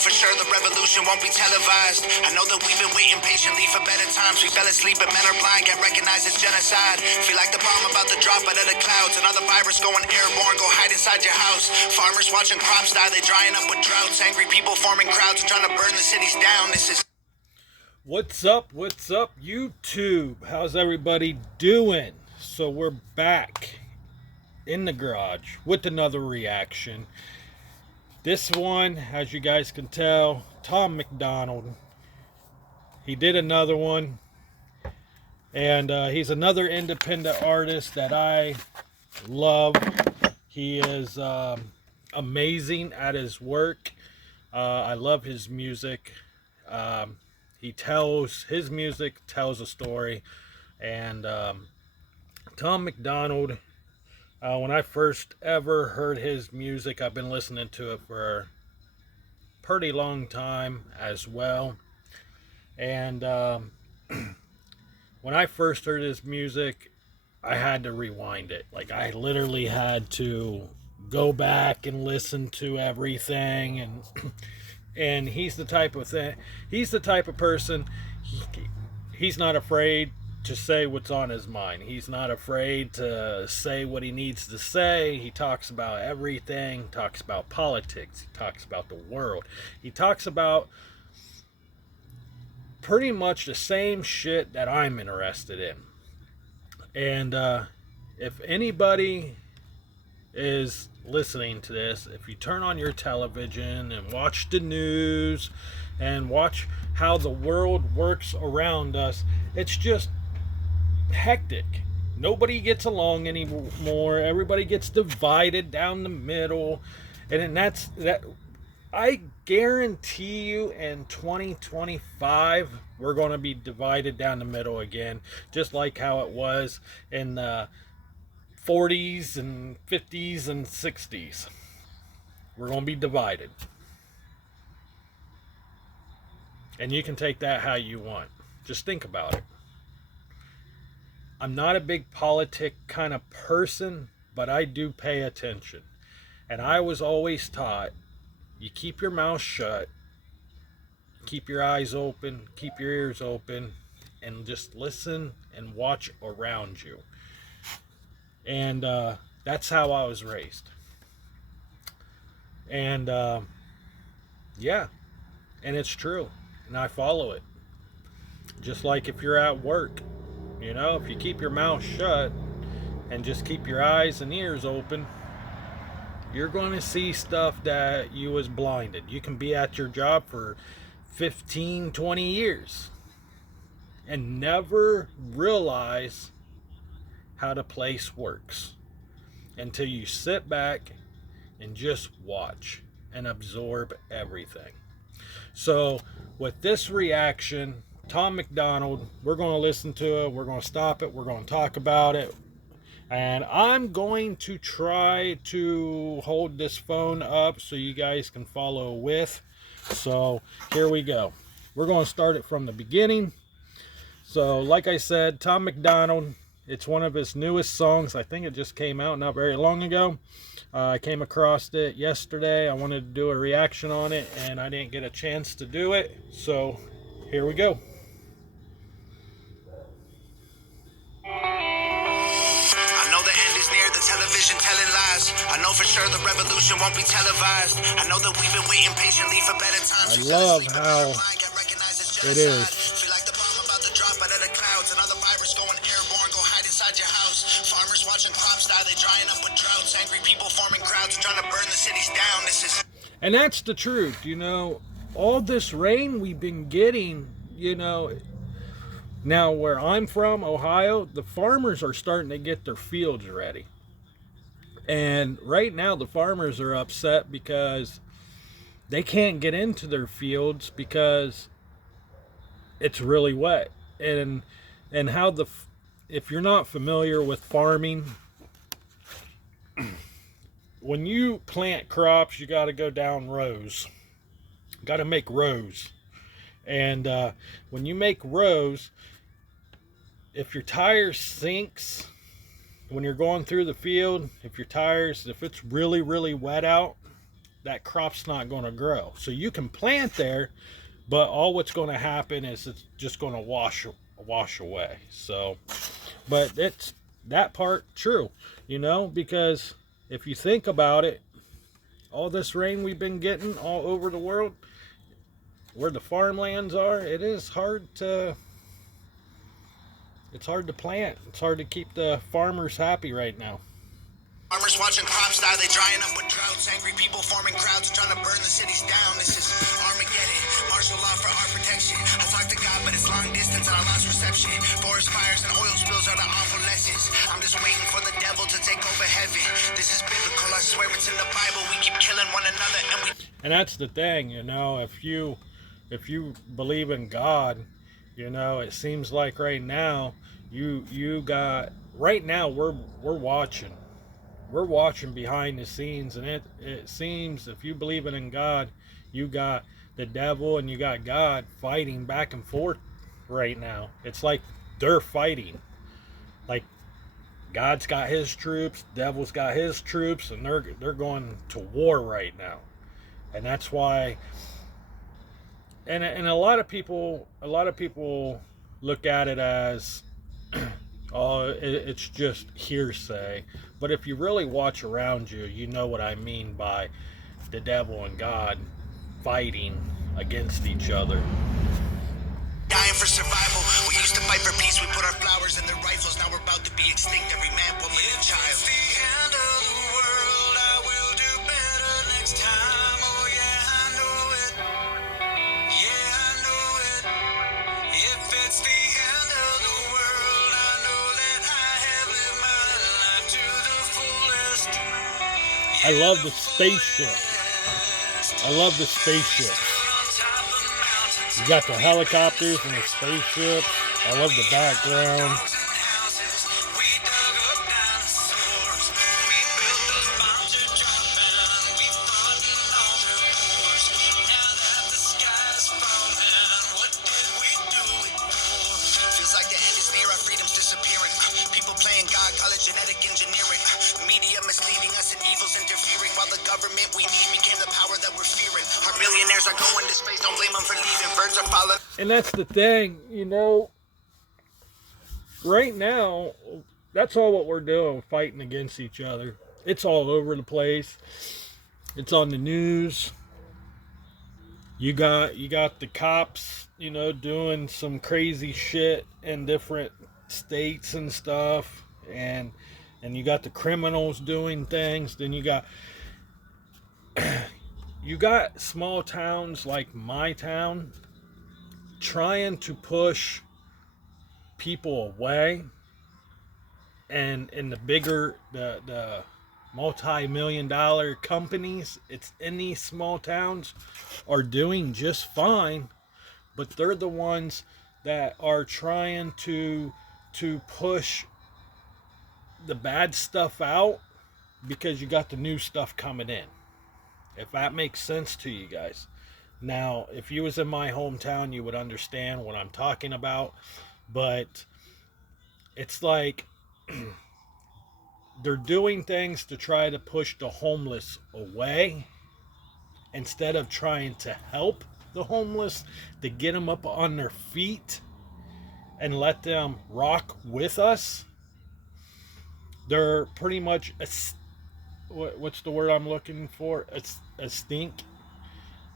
for sure the revolution won't be televised. I know that we've been waiting patiently for better times. We fell asleep and men are blind, get recognized as genocide. Feel like the bomb about to drop out of the clouds. Another virus going airborne, go hide inside your house. Farmers watching crops die, they drying up with droughts. Angry people forming crowds and trying to burn the cities down. This is... What's up, YouTube? How's everybody doing? So we're back in the garage with another reaction. This one, as you guys can tell, Tom Macdonald. He did another one. And he's another independent artist that I love. He is amazing at his work. I love his music. His music tells a story. And Tom Macdonald, when I first ever heard his music, I've been listening to it for a pretty long time as well. And when I first heard his music, I had to rewind it. Like, I literally had to go back and listen to everything. And he's the type of person, he's not afraid to say what's on his mind. He's not afraid to say what he needs to say. He talks about everything. He talks about politics. He talks about the world. He talks about pretty much the same shit that I'm interested in. And if anybody is listening to this, if you turn on your television and watch the news and watch how the world works around us, it's just hectic. Nobody gets along anymore. Everybody gets divided down the middle. And that's that. I guarantee you in 2025 we're going to be divided down the middle again, just like how it was in the 40s and 50s and 60s. We're going to be divided. And you can take that how you want. Just think about it. I'm not a big politic kind of person, but I do pay attention. And I was always taught, you keep your mouth shut, keep your eyes open, keep your ears open, and just listen and watch around you. And that's how I was raised. And yeah, and it's true. And I follow it. Just like if you're at work, you know, if you keep your mouth shut and just keep your eyes and ears open, you're going to see stuff that you was blinded. You can be at your job for 15, 20 years and never realize how the place works until you sit back and just watch and absorb everything. So with this reaction, Tom Macdonald, we're going to listen to it, we're going to stop it, we're going to talk about it, and I'm going to try to hold this phone up so you guys can follow with. So here we go. We're going to start it from the beginning. So like I said, Tom Macdonald, it's one of his newest songs. I think it just came out not very long ago. I came across it yesterday. I wanted to do a reaction on it, and I didn't get a chance to do it. So here we go. Television telling lies. I know for sure the revolution won't be televised. I know that we've been waiting patiently for better times. I love how it is. Feel like the bomb about to drop out of the clouds. Another virus going airborne, go hide inside your house. Farmers watching crops die, they drying up with droughts. Angry people forming crowds and trying to burn the cities down. This is... And that's the truth, you know. All this rain we've been getting, you know. Now where I'm from, Ohio, the farmers are starting to get their fields ready. And right now the farmers are upset because they can't get into their fields because it's really wet. And how if you're not familiar with farming, when you plant crops, you got to go down rows. Got to make rows. And when you make rows, if your tire sinks when you're going through the field, if it's really, really wet out, that crop's not going to grow. So you can plant there, but all what's going to happen is it's just going to wash away. So, but it's that part true, because if you think about it, all this rain we've been getting all over the world, where the farmlands are, it's hard to plant. It's hard to keep the farmers happy right now. Farmers watching crops die, they drying up with droughts. Angry people forming crowds trying to burn the cities down. This is Armageddon, martial law for our protection. I talk to God, but it's long distance and I lost reception. Forest fires and oil spills are the awful lessons. I'm just waiting for the devil to take over heaven. This is biblical, I swear it's in the Bible. We keep killing one another and that's the thing, if you believe in God, it seems like right now we're watching. We're watching behind the scenes, and it seems if you believe in God, you got the devil and you got God fighting back and forth right now. It's like they're fighting. Like God's got his troops, devil's got his troops, and they're going to war right now. And that's why and a lot of people look at it as it's just hearsay. But if you really watch around you, you know what I mean by the devil and God fighting against each other. Dying for survival. We used to fight for peace. We put our flowers in their rifles. Now we're about to be extinct. Every man, woman, and child. It's the end of the world. I will do better next time. Oh yeah, I know it. Yeah, I know it. If it's the end of the world, I know that I have lived my life to the fullest. I love the spaceship. I love the spaceship. You got the helicopters and the spaceships. I love the background. Feels like the end is near, our freedom's disappearing. People playing God, call it genetic engineering. Media misleading us and evil's interfering, while the government we need became the power that we're fearing. Our billionaires are going to space, don't blame them for leaving. Birds are falling. And that's the thing, right now, that's all what we're doing, fighting against each other. It's all over the place. It's on the news. You got the cops, doing some crazy shit in different states and stuff, and you got the criminals doing things. Then you got small towns like my town trying to push people away, and the bigger the multi-million-dollar companies it's in these small towns are doing just fine, but they're the ones that are trying to push the bad stuff out because you got the new stuff coming in. If that makes sense to you guys. Now, if you was in my hometown, you would understand what I'm talking about, but it's like they're doing things to try to push the homeless away instead of trying to help the homeless, to get them up on their feet and let them rock with us. They're pretty much what's the word I'm looking for? A stink.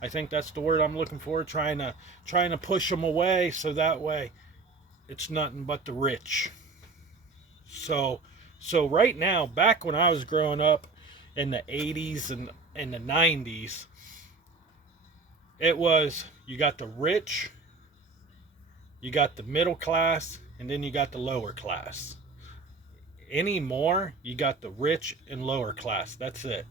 I think that's the word I'm looking for. Trying to push them away so that way it's nothing but the rich. So right now, back when I was growing up in the 80s and in the 90s, it was you got the rich, you got the middle class, and then you got the lower class. Anymore, you got the rich and lower class. That's it.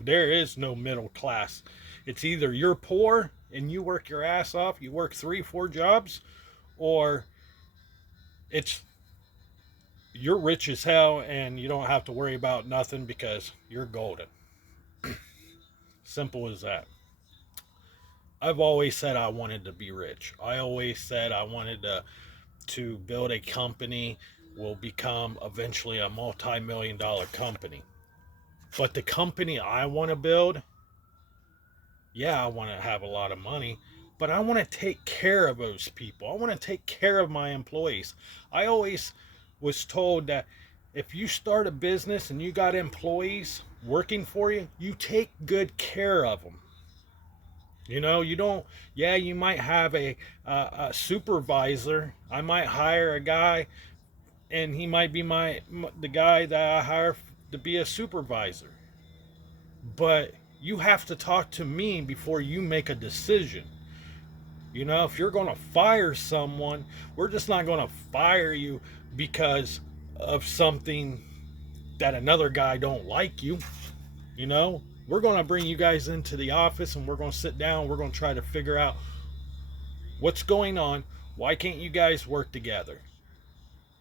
There is no middle class. It's either you're poor and you work your ass off, you work 3-4 jobs, or it's you're rich as hell and you don't have to worry about nothing because you're golden. Simple as that. I've always said I wanted to be rich. I always said I wanted to build a company, will become eventually a multi-million-dollar company. But the company I want to build Yeah, I want to have a lot of money, but I want to take care of those people. I want to take care of my employees. I always was told that if you start a business and you got employees working for you, you take good care of them. You know, you don't, yeah, you might have a supervisor. I might hire a guy and he might be the guy that I hire to be a supervisor. But you have to talk to me before you make a decision. You know, if you're going to fire someone, we're just not going to fire you because of something that another guy don't like you. You know, we're going to bring you guys into the office and we're going to sit down. We're going to try to figure out what's going on. Why can't you guys work together?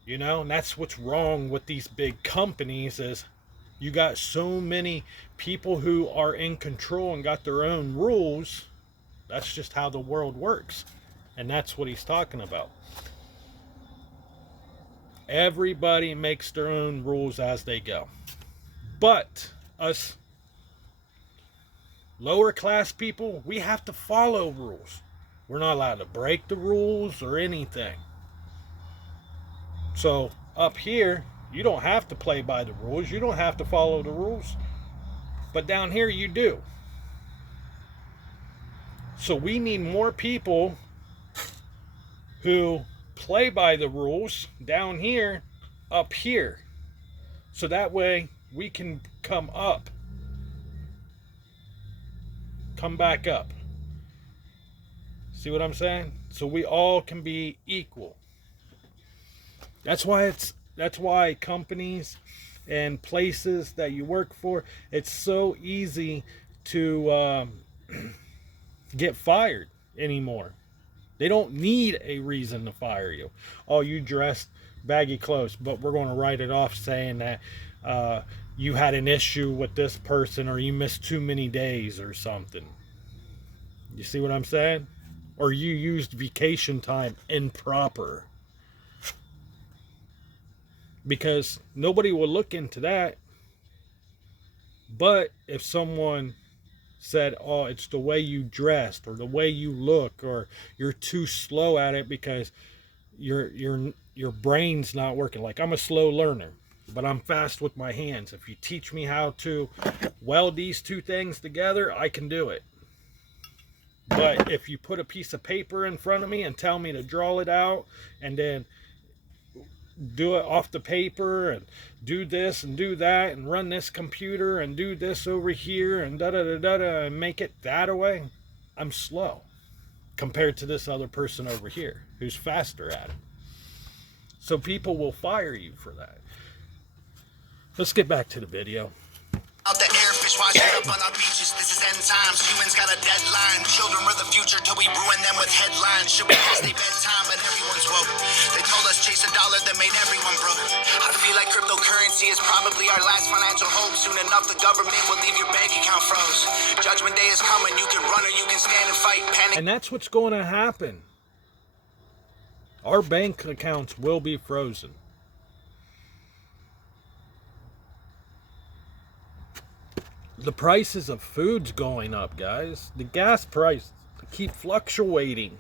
You know, and that's what's wrong with these big companies is you got so many people who are in control and got their own rules. That's just how the world works. And that's what he's talking about. Everybody makes their own rules as they go. But us lower class people, we have to follow rules. We're not allowed to break the rules or anything. So up here, you don't have to play by the rules. You don't have to follow the rules. But down here, you do. So we need more people who play by the rules down here, up here. So that way we can come up. Come back up. See what I'm saying? So we all can be equal. That's why companies and places that you work for, it's so easy to get fired anymore. They don't need a reason to fire you. Oh, you dressed baggy clothes, but we're going to write it off saying that you had an issue with this person or you missed too many days or something. You see what I'm saying? Or you used vacation time improper. Because nobody will look into that. But if someone said, oh, it's the way you dressed or the way you look or you're too slow at it because your brain's not working. Like I'm a slow learner, but I'm fast with my hands. If you teach me how to weld these two things together, I can do it. But if you put a piece of paper in front of me and tell me to draw it out and then do it off the paper and do this and do that and run this computer and do this over here and da-da-da-da-da and make it that way, I'm slow compared to this other person over here who's faster at it. So people will fire you for that. Let's get back to the video. Out the airfish washing up on our beaches. This is end times. Humans got a deadline. Children were the future till we ruin them with headlines. Should be past their bedtime, but everyone's woke. They told us chase a dollar that made everyone broke. I feel like cryptocurrency is probably our last financial hope. Soon enough, the government will leave your bank account froze. Judgment day is coming. You can run or you can stand and fight. Panic. And that's what's going to happen. Our bank accounts will be frozen. The prices of food's going up, guys. The gas price keep fluctuating.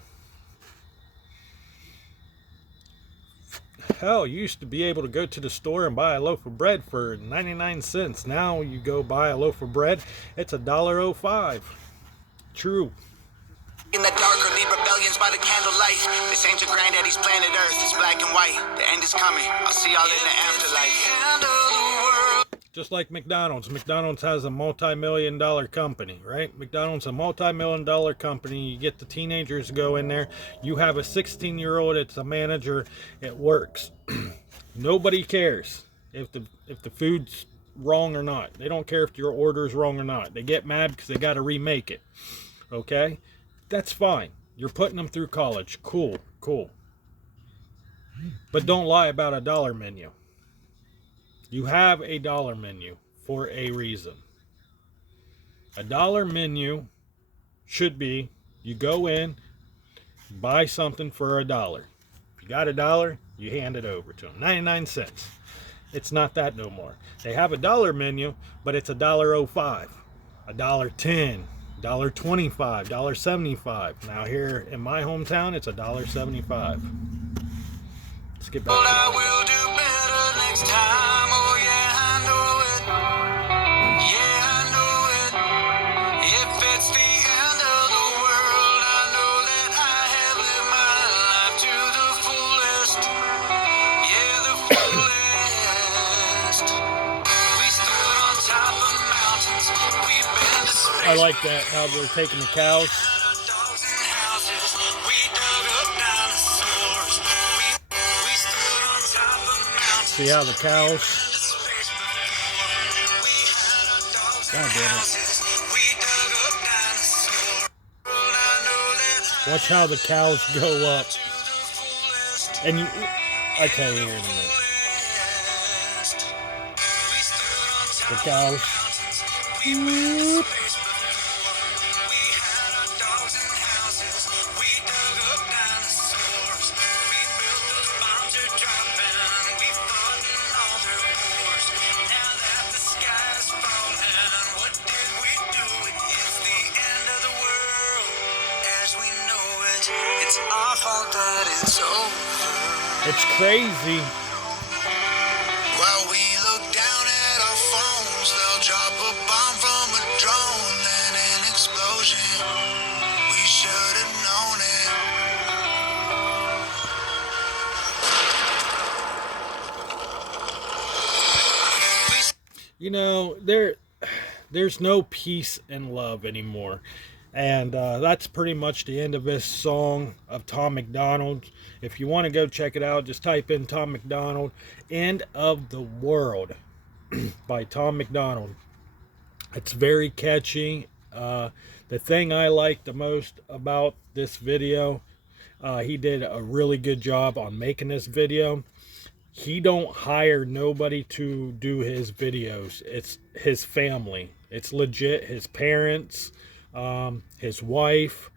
Hell, you used to be able to go to the store and buy a loaf of bread for 99 cents. Now you go buy a loaf of bread, it's $1.05. True. In the dark or lead rebellions by the candlelight. This ain't your granddaddy's planet Earth. It's black and white. The end is coming. I'll see y'all in the afterlife. Just like McDonald's. McDonald's has a multi-million-dollar company, right? McDonald's a multi-million-dollar company. You get the teenagers to go in there. You have a 16-year-old. It's a manager. It works. Nobody cares if the food's wrong or not. They don't care if your order's wrong or not. They get mad because they got to remake it. Okay? That's fine. You're putting them through college. Cool. But don't lie about a dollar menu. You have a dollar menu for a reason. A dollar menu should be, you go in, buy something for $1. If you got $1, you hand it over to them. 99 cents. It's not that no more. They have a dollar menu, but it's $1.05, $1.10, $1.25, $1.75. Now here in my hometown, it's $1.75. Let's get back to I will do better next time. Oh yeah, I know it. Yeah, I know it. If it's the end of the world, I know that I have lived my life to the fullest. Yeah, the fullest. We stood on top of mountains. We've been to space. I like that, how they're taking the cows. Dogs and houses. We dug up dinosaurs. We stood on top of mountains. See how the cows. God damn it. Watch how the cows go up. And you, I tell you here in a minute. The cows. Whoop. It's our fault that it's over. It's crazy. While we look down at our phones, they'll drop a bomb from a drone, then an explosion. We should have known it. You know, there's no peace and love anymore. And that's pretty much the end of this song of Tom Macdonald. If you want to go check it out, just type in Tom Macdonald, End of the World by Tom Macdonald. It's very catchy. The thing I like the most about this video, he did a really good job on making this video. He don't hire nobody to do his videos. It's his family. It's legit his parents, his wife,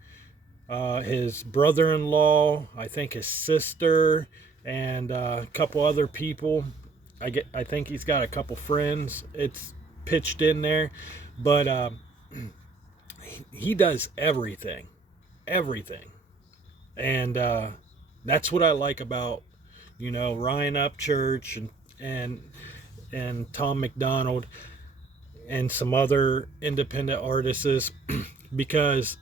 his brother-in-law, I think his sister, and a couple other people. I think he's got a couple friends. It's pitched in there, but he does everything, and that's what I like about, you know, Ryan Upchurch and Tom Macdonald and some other independent artists, because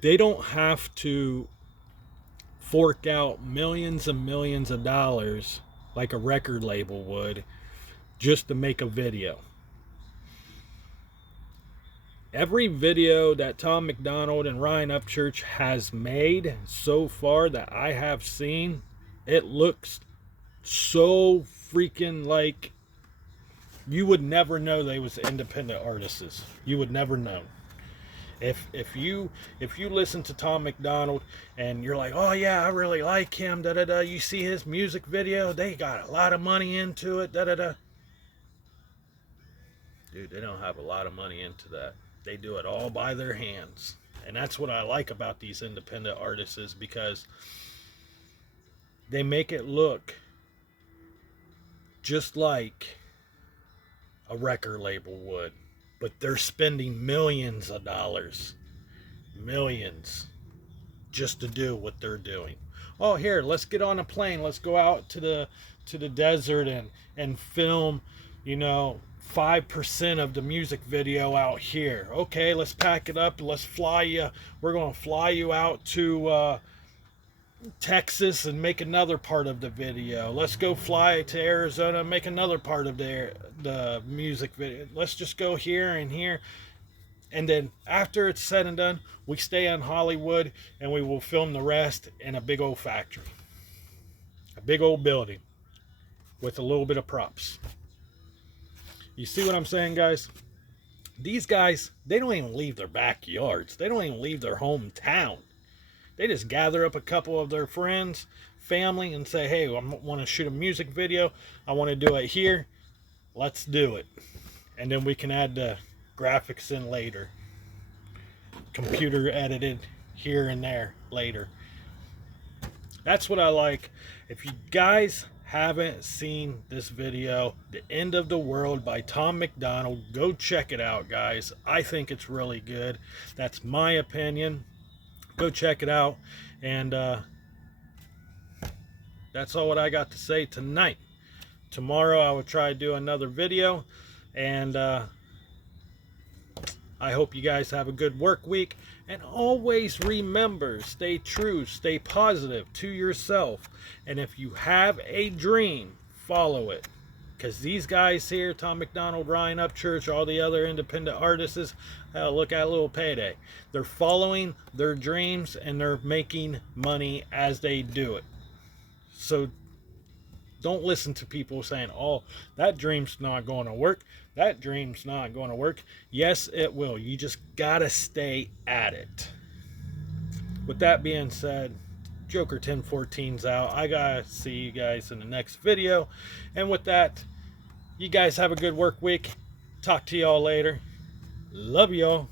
they don't have to fork out millions and millions of dollars like a record label would just to make a video. Every video that Tom Macdonald and Ryan Upchurch has made so far that I have seen, it looks so freaking like you would never know they was independent artists. You would never know. If you listen to Tom Macdonald and you're like, oh yeah, I really like him, da da da. You see his music video, they got a lot of money into it, da da da. Dude, they don't have a lot of money into that. They do it all by their hands, and that's what I like about these independent artists, is because they make it look just like a record label would, but they're spending millions of dollars, millions, just to do what they're doing. Oh, here, let's get on a plane, let's go out to the desert and film, you know, 5% of the music video out here. Okay, let's pack it up, let's fly you, we're going to fly you out to Texas and make another part of the video. Let's go fly to Arizona and make another part of the music video. Let's just go here and here, and then after it's said and done, we stay in Hollywood and we will film the rest in a big old factory, a big old building with a little bit of props. You see what I'm saying, guys? These guys, they don't even leave their backyards. They don't even leave their hometown. They just gather up a couple of their friends, family, and say, hey, I want to shoot a music video. I want to do it here. Let's do it. And then we can add the graphics in later. Computer edited here and there later. That's what I like. If you guys haven't seen this video, The End of the World by Tom Macdonald, go check it out, guys. I think it's really good. That's my opinion. Go check it out. And that's all what I got to say tonight. Tomorrow I will try to do another video. And I hope you guys have a good work week. And always remember, stay true, stay positive to yourself. And if you have a dream, follow it. Because these guys here, Tom Macdonald, Ryan Upchurch, all the other independent artists, look at Little Payday. They're following their dreams and they're making money as they do it. So don't listen to people saying, oh, that dream's not going to work. That dream's not going to work. Yes, it will. You just got to stay at it. With that being said, Joker 1014's out. I got to see you guys in the next video. And with that, you guys have a good work week. Talk to y'all later. Love y'all.